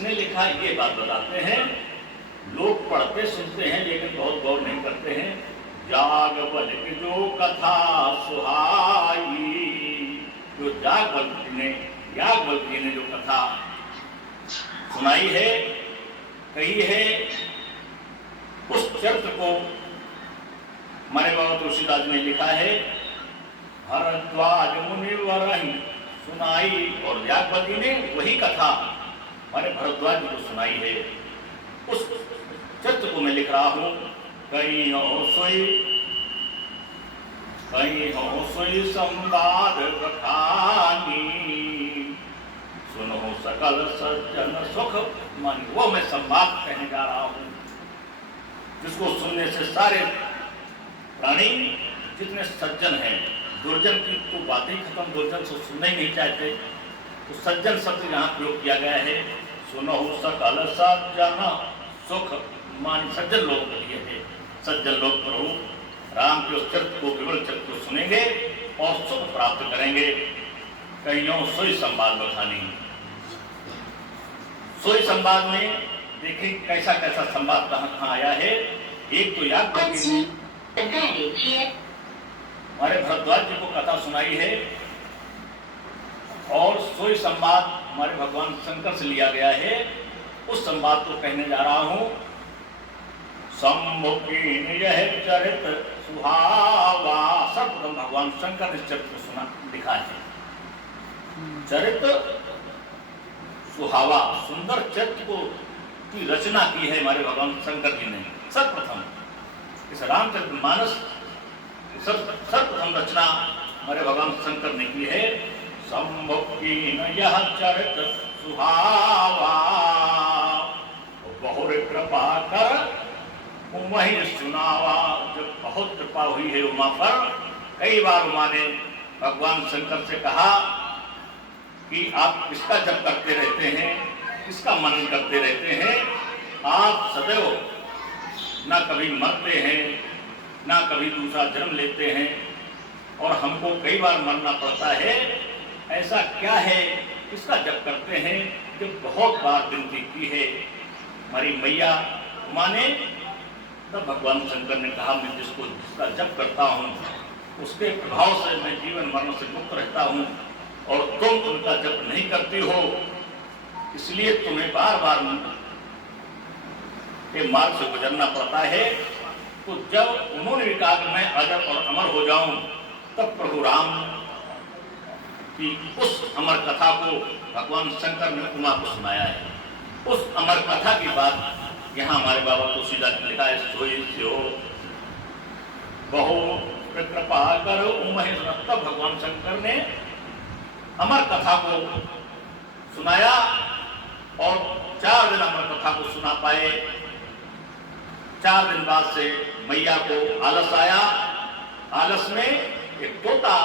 किसने लिखा ये बात बताते हैं। लोग पढ़ते सुनते हैं लेकिन बहुत गौर नहीं करते हैं। याज्ञवल की जो कथा सुहाई, जो याज्ञवल्क्य जी ने जो कथा सुनाई है, कही है, उस चरित्र को हमारे बाबा तुलसीदास ने लिखा है। भरद्वाज मुनिवर सुनाई, और याज्ञवल्क्य ने वही कथा हमारे भरद्वाज जी को सुनाई है। उस चरित्र को मैं लिख रहा हूं। कहीं हो सोई संवाद बखानी, सुनो सकल सज्जन सुख मानी। वो मैं संवाद कहने जा रहा हूं जिसको सुनने से सारे प्राणी जितने सज्जन हैं, दुर्जन की तो बातें ही खत्म, दुर्जन से सुनना ही नहीं चाहते, तो सज्जन शब्द यहाँ प्रयोग किया गया है। सुनो सकल सज्जन सुख मान, सज्जन लोग के लिए है। सज्जन लोग प्रभु राम के उस चरित्र को, विवरण चरित्र को सुनेंगे और सुख प्राप्त करेंगे। कहीं सोई संवाद बखानी, सोई संवाद में देखें कैसा कैसा संवाद कहाँ आया है। एक तो याज्ञवल्क्य हमारे भरद्वाज जी को कथा सुनाई है, और सोई संवाद हमारे भगवान शंकर से लिया गया है। उस संवाद को कहने जा रहा हूं। सम्मुखीन यह चरित्र सुहावा, सर्वप्रथम भगवान शंकर ने चरित्र सुना लिखा है। चरित्र सुहावा, सुंदर चरित्र को की रचना की है हमारे भगवान शंकर जी ने। सर्वप्रथम इस रामचरितमानस सर्वप्रथम रचना हमारे भगवान शंकर ने की है। सम्मुखीन यह चरित्र सुहावा, बहुर कृपा कर वही सुनावा। जब बहुत कृपा हुई है उमा पर, कई बार उमा ने भगवान शंकर से कहा कि आप किसका जप करते रहते हैं, किसका मनन करते रहते हैं, आप सदैव ना कभी मरते हैं ना कभी दूसरा जन्म लेते हैं, और हमको कई बार मरना पड़ता है, ऐसा क्या है, किसका जप करते हैं। जब बहुत बार विनती की है हमारी मैया उमा ने, तब भगवान शंकर ने कहा मैं जिसका जप करता हूँ उसके प्रभाव से मैं जीवन मरण से मुक्त रहता हूँ, और तुम उनका जप नहीं करती हो, इसलिए तुम्हें बार बार ये मार्ग से गुजरना पड़ता है। तो जब उन्होंने कहा कि मैं अजर और अमर हो जाऊं, तब प्रभु राम की उस अमर कथा को भगवान शंकर ने उमा को सुनाया है। उस अमर कथा की बात यहाँ हमारे बाबा तुलसीदास ने लिखा है। सोई स्यो बहु कृपा करो उमहि, तब भगवान शंकर ने अमर कथा को सुनाया, और 4 दिन अमर कथा को सुना पाए। 4 दिन बाद से मैया को आलस आया। आलस में एक तोता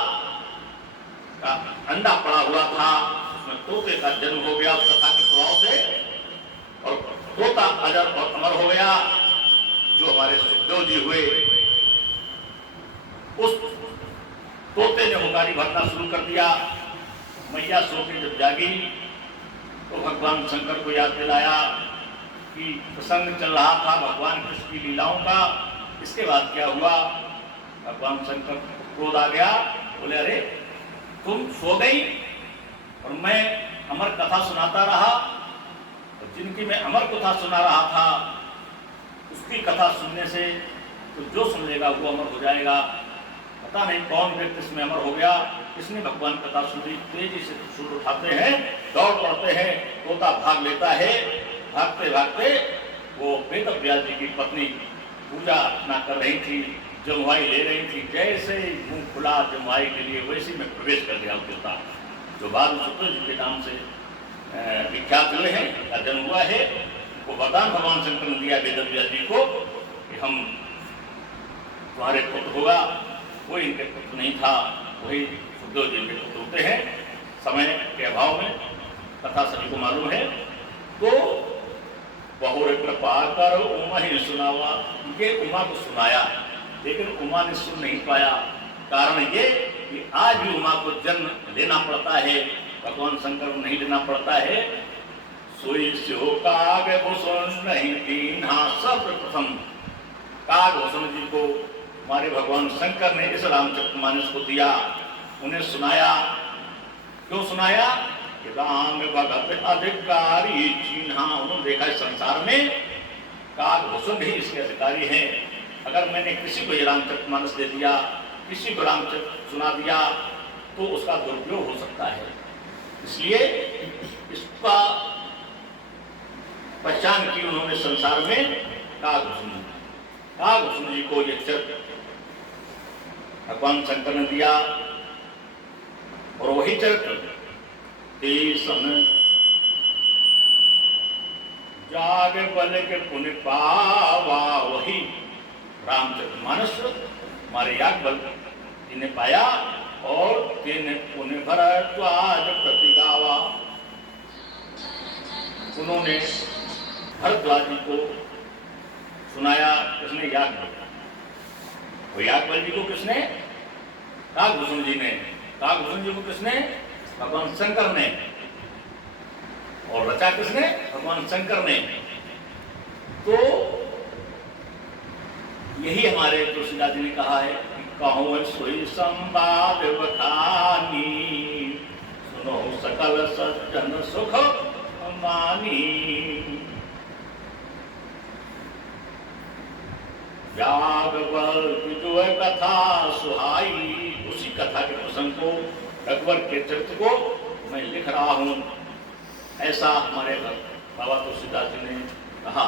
का अंडा पड़ा हुआ था, उसमें तोते का जन्म हो गया उस कथा के प्रभाव से, और तोता अजर और अमर हो गया जो हमारे सुखदेव जी हुए। उस तोते ने हुंकारी भरना शुरू कर दिया। मैया सो के जब जागी तो भगवान शंकर को याद दिलाया कि प्रसंग चल रहा था भगवान कृष्ण की लीलाओं का। इसके बाद क्या हुआ, भगवान शंकर को क्रोध आ गया, बोले अरे तुम सो गई और मैं अमर कथा सुनाता रहा, तो जिनकी मैं अमर कथा सुना रहा था उसकी कथा सुनने से तो जो सुन लेगा वो अमर हो जाएगा। पता नहीं कौन व्यक्ति इसमें अमर हो गया, इसने भगवान कथा सुनी, तेजी से सूर उठाते हैं, दौड़ पड़ते हैं, तोता भाग लेता है। भागते भागते वो वेदव्यास जी की पत्नी पूजा अर्चना कर रही थी, जमुआई ले रही थी, जैसे मुंह खुला जमुआई के लिए वैसे में प्रवेश कर गया तोता, जो बाद में सुतो जी के नाम से विख्यात हुए हैं, का जन्म हुआ है। वो वरदान भगवान शंकर ने दिया वेदव्यास जी को कि हम तुम्हारे पुत्र होगा। कोई इनके पुत्र नहीं था, वही सुखदेव जी के पुत्र होते हैं। समय के अभाव में कथा सभी को मालूम है। तो बहुर कृपा कर उमा ही सुनावा, ये उमा को सुनाया, लेकिन उमा ने सुन नहीं पाया। कारण ये कि आज भी उमा को जन्म लेना पड़ता है, भगवान शंकर को नहीं लेना पड़ता है। सोई शिष्यो काग भूषण नहीं दीन्हा। सर्वप्रथम कागभूषण जी को हमारे भगवान शंकर ने इस रामचरितमानस को दिया, उन्हें सुनाया। क्यों सुनाया? कि राम भगत अधिकारी चिन्हा। उन्होंने देखा इस संसार में कागभूषण ही इसके अधिकारी हैं। अगर मैंने किसी को ये रामचरितमानस दे दिया, किसी को रामचरित सुना दिया, तो उसका दुरुपयोग हो सकता है। इसलिए इसका पहचान की उन्होंने संसार में कागभूषण जी को ये चरित्र भगवान शंकर ने दिया। और वही चरित्र जाग बल के पुण्य पावा, वही रामचरितमानस हमारे याज्ञवल्क जी ने पाया और तेने पुण्य भरद्वाज प्रति गावा। उन्होंने भरद्वाज जी को सुनाया। किसने? याज्ञवल्क। वो याज्ञवल्क जी को किसने? कागभूषण जी ने। कागभूषण जी को किसने? भगवान शंकर ने। और रचा किसने? भगवान शंकर ने। तो यही हमारे तुलसीदास जी ने कहा है कि कहूँ सोई संवाद बखानी, सुनो सकल सज्जन सुख मानी। याज्ञवल्क्य जो है कथा सुहाई, उसी कथा के प्रसंग को, रघुवर के चरित्र को मैं लिख रहा हूं, ऐसा हमारे बाबा तुलसीदास जी ने कहा।